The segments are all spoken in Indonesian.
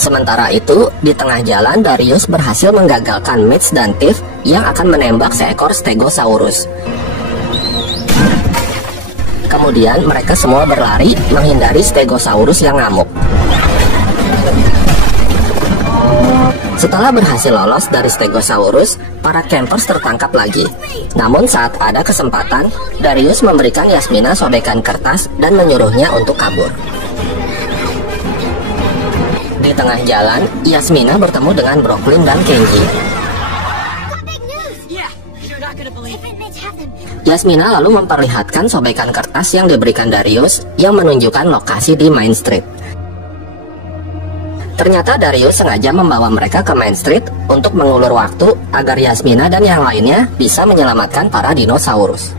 Sementara itu, di tengah jalan Darius berhasil menggagalkan Mitch dan Tiff yang akan menembak seekor Stegosaurus. Kemudian mereka semua berlari menghindari Stegosaurus yang ngamuk. Setelah berhasil lolos dari Stegosaurus, para campers tertangkap lagi. Namun saat ada kesempatan, Darius memberikan Yasmina sobekan kertas dan menyuruhnya untuk kabur. Di tengah jalan, Yasmina bertemu dengan Brooklyn dan Kenji. Yasmina lalu memperlihatkan sobekan kertas yang diberikan Darius yang menunjukkan lokasi di Main Street. Ternyata Darius sengaja membawa mereka ke Main Street untuk mengulur waktu agar Yasmina dan yang lainnya bisa menyelamatkan para dinosaurus.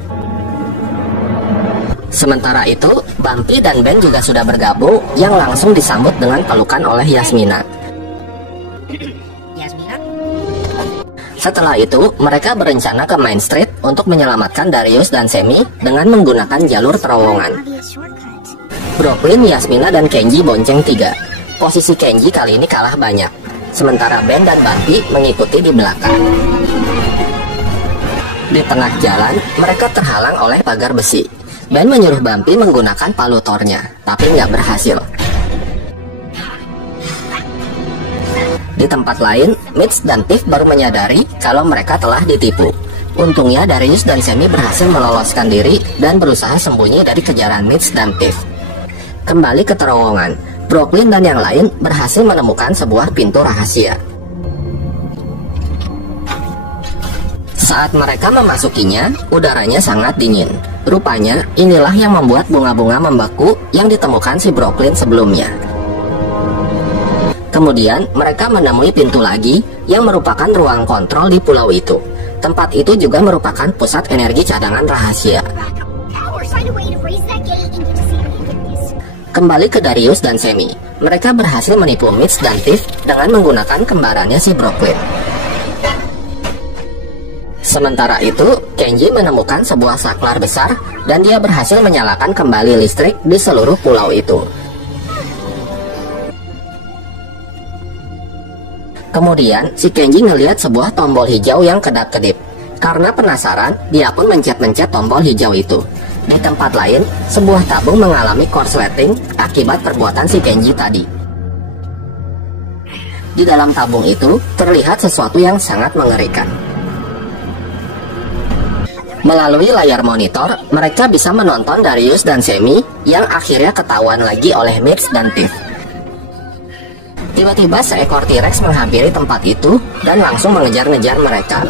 Sementara itu, Bumpy dan Ben juga sudah bergabung yang langsung disambut dengan pelukan oleh Yasmina. Setelah itu, mereka berencana ke Main Street untuk menyelamatkan Darius dan Sammy dengan menggunakan jalur terowongan. Brooklyn, Yasmina, dan Kenji bonceng 3. Posisi Kenji kali ini kalah banyak, sementara Ben dan Bumpy mengikuti di belakang. Di tengah jalan, mereka terhalang oleh pagar besi. Ben menyuruh Bumpy menggunakan palu tornya, tapi nggak berhasil. Di tempat lain, Mitch dan Tiff baru menyadari kalau mereka telah ditipu. Untungnya Darius dan Sammy berhasil meloloskan diri dan berusaha sembunyi dari kejaran Mitch dan Tiff. Kembali ke terowongan, Brooklyn dan yang lain berhasil menemukan sebuah pintu rahasia. Saat mereka memasukinya, udaranya sangat dingin. Rupanya, inilah yang membuat bunga-bunga membeku yang ditemukan si Brooklyn sebelumnya. Kemudian, mereka menemui pintu lagi yang merupakan ruang kontrol di pulau itu. Tempat itu juga merupakan pusat energi cadangan rahasia. Kembali ke Darius dan Sammy, mereka berhasil menipu Mitch dan Tiff dengan menggunakan kembarannya si Brooklyn. Sementara itu, Kenji menemukan sebuah saklar besar dan dia berhasil menyalakan kembali listrik di seluruh pulau itu. Kemudian, si Kenji ngelihat sebuah tombol hijau yang kedap-kedip. Karena penasaran, dia pun mencet-mencet tombol hijau itu. Di tempat lain, sebuah tabung mengalami korsleting akibat perbuatan si Kenji tadi. Di dalam tabung itu, terlihat sesuatu yang sangat mengerikan. Melalui layar monitor, mereka bisa menonton Darius dan Sammy yang akhirnya ketahuan lagi oleh Mitch dan Tiff. Tiba-tiba seekor T-Rex menghampiri tempat itu dan langsung mengejar-ngejar mereka.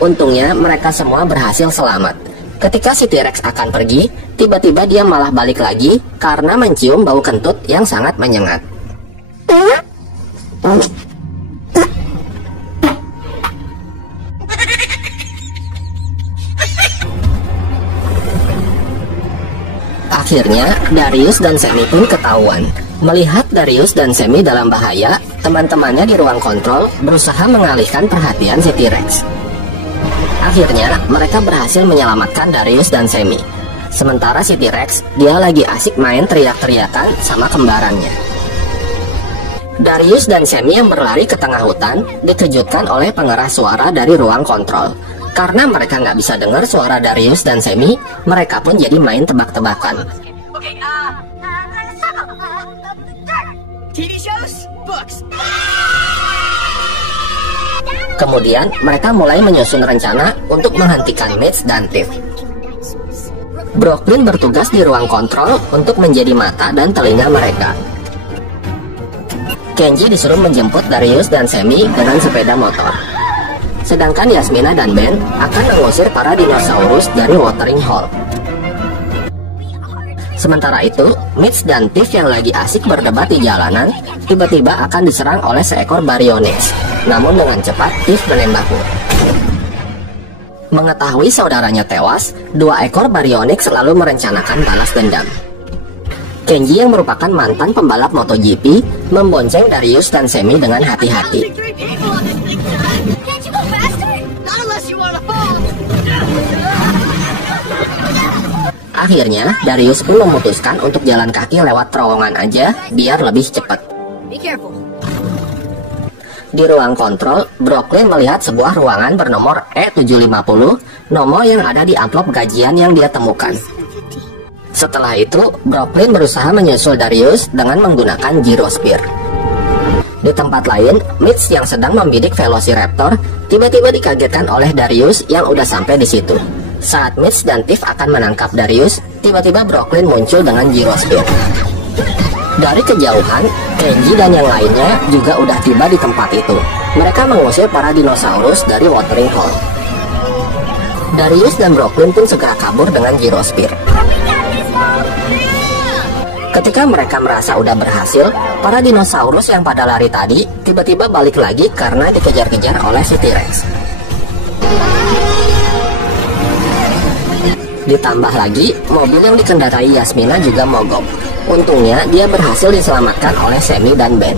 Untungnya mereka semua berhasil selamat. Ketika si T-Rex akan pergi, tiba-tiba dia malah balik lagi karena mencium bau kentut yang sangat menyengat. Akhirnya, Darius dan Sammy pun ketahuan. Melihat Darius dan Sammy dalam bahaya, teman-temannya di ruang kontrol berusaha mengalihkan perhatian si T-Rex. Akhirnya, mereka berhasil menyelamatkan Darius dan Sammy. Sementara si T-Rex, dia lagi asik main teriak-teriakan sama kembarannya. Darius dan Sammy yang berlari ke tengah hutan dikejutkan oleh pengeras suara dari ruang kontrol. Karena mereka nggak bisa dengar suara Darius dan Sammy, mereka pun jadi main tebak-tebakan. Kemudian, mereka mulai menyusun rencana untuk menghentikan Mitch dan Tiff. Brooklyn bertugas di ruang kontrol untuk menjadi mata dan telinga mereka. Kenji disuruh menjemput Darius dan Sammy dengan sepeda motor. Sedangkan Yasmina dan Ben akan mengusir para dinosaurus dari watering hole. Sementara itu, Mitch dan Tiff yang lagi asik berdebat di jalanan, tiba-tiba akan diserang oleh seekor Baryonyx. Namun dengan cepat, Tiff menembaknya. Mengetahui saudaranya tewas, 2 ekor Baryonyx lalu merencanakan balas dendam. Kenji yang merupakan mantan pembalap MotoGP membonceng Darius dan Sammy dengan hati-hati. Akhirnya, Darius pun memutuskan untuk jalan kaki lewat terowongan aja biar lebih cepat. Di ruang kontrol, Brooklyn melihat sebuah ruangan bernomor E750, nomor yang ada di amplop gajian yang dia temukan. Setelah itu, Brooklyn berusaha menyusul Darius dengan menggunakan Gyrosphere. Di tempat lain, Mitch yang sedang membidik Velociraptor tiba-tiba dikagetkan oleh Darius yang udah sampai di situ. Saat Mitch dan Tiff akan menangkap Darius, tiba-tiba Brooklyn muncul dengan Gyrosphere. Dari kejauhan, Kenji dan yang lainnya juga udah tiba di tempat itu. Mereka mengusir para dinosaurus dari Watering Hole. Darius dan Brooklyn pun segera kabur dengan Gyrosphere. Ketika mereka merasa udah berhasil, para dinosaurus yang pada lari tadi tiba-tiba balik lagi karena dikejar-kejar oleh si T-Rex. Ditambah lagi, mobil yang dikendarai Yasmina juga mogok. Untungnya, dia berhasil diselamatkan oleh Sammy dan Ben.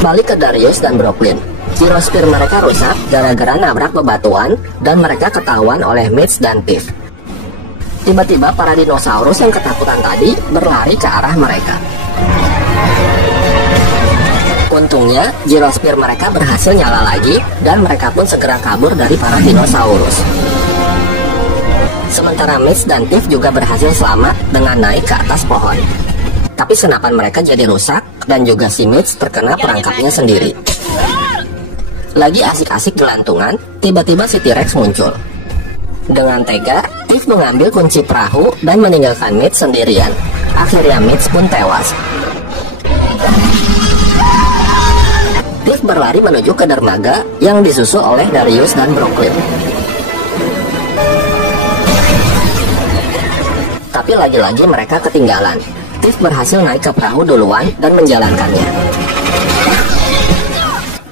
Balik ke Darius dan Brooklyn. Gyrosphere mereka rusak gara-gara nabrak bebatuan dan mereka ketahuan oleh Mitch dan Tiff. Tiba-tiba para dinosaurus yang ketakutan tadi berlari ke arah mereka. Untungnya, Gyrosphere mereka berhasil nyala lagi dan mereka pun segera kabur dari para dinosaurus. Sementara Mitch dan Tiff juga berhasil selamat dengan naik ke atas pohon. Tapi senapan mereka jadi rusak dan juga si Mitch terkena perangkapnya sendiri. Lagi asik-asik gelantungan, tiba-tiba si T-Rex muncul. Dengan tega, Tiff mengambil kunci perahu dan meninggalkan Mitch sendirian. Akhirnya Mitch pun tewas. Tiff berlari menuju ke dermaga yang disusul oleh Darius dan Brooklyn. Tapi lagi-lagi mereka ketinggalan. Tiff berhasil naik ke perahu duluan dan menjalankannya.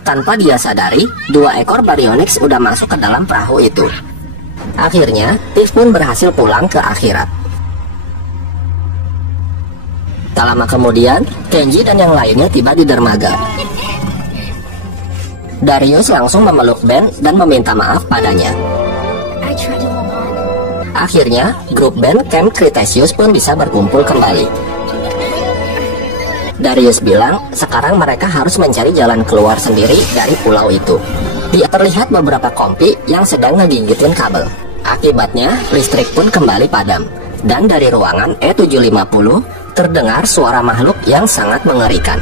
Tanpa dia sadari, 2 ekor Baryonyx udah masuk ke dalam perahu itu. Akhirnya, Tiff pun berhasil pulang ke akhirat. Tak lama kemudian, Kenji dan yang lainnya tiba di dermaga. Darius langsung memeluk Ben dan meminta maaf padanya. Akhirnya, grup band Camp Cretaceous pun bisa berkumpul kembali. Darius bilang, sekarang mereka harus mencari jalan keluar sendiri dari pulau itu. Dia terlihat beberapa kompi yang sedang ngegigitin kabel. Akibatnya, listrik pun kembali padam. Dan dari ruangan E750, terdengar suara makhluk yang sangat mengerikan.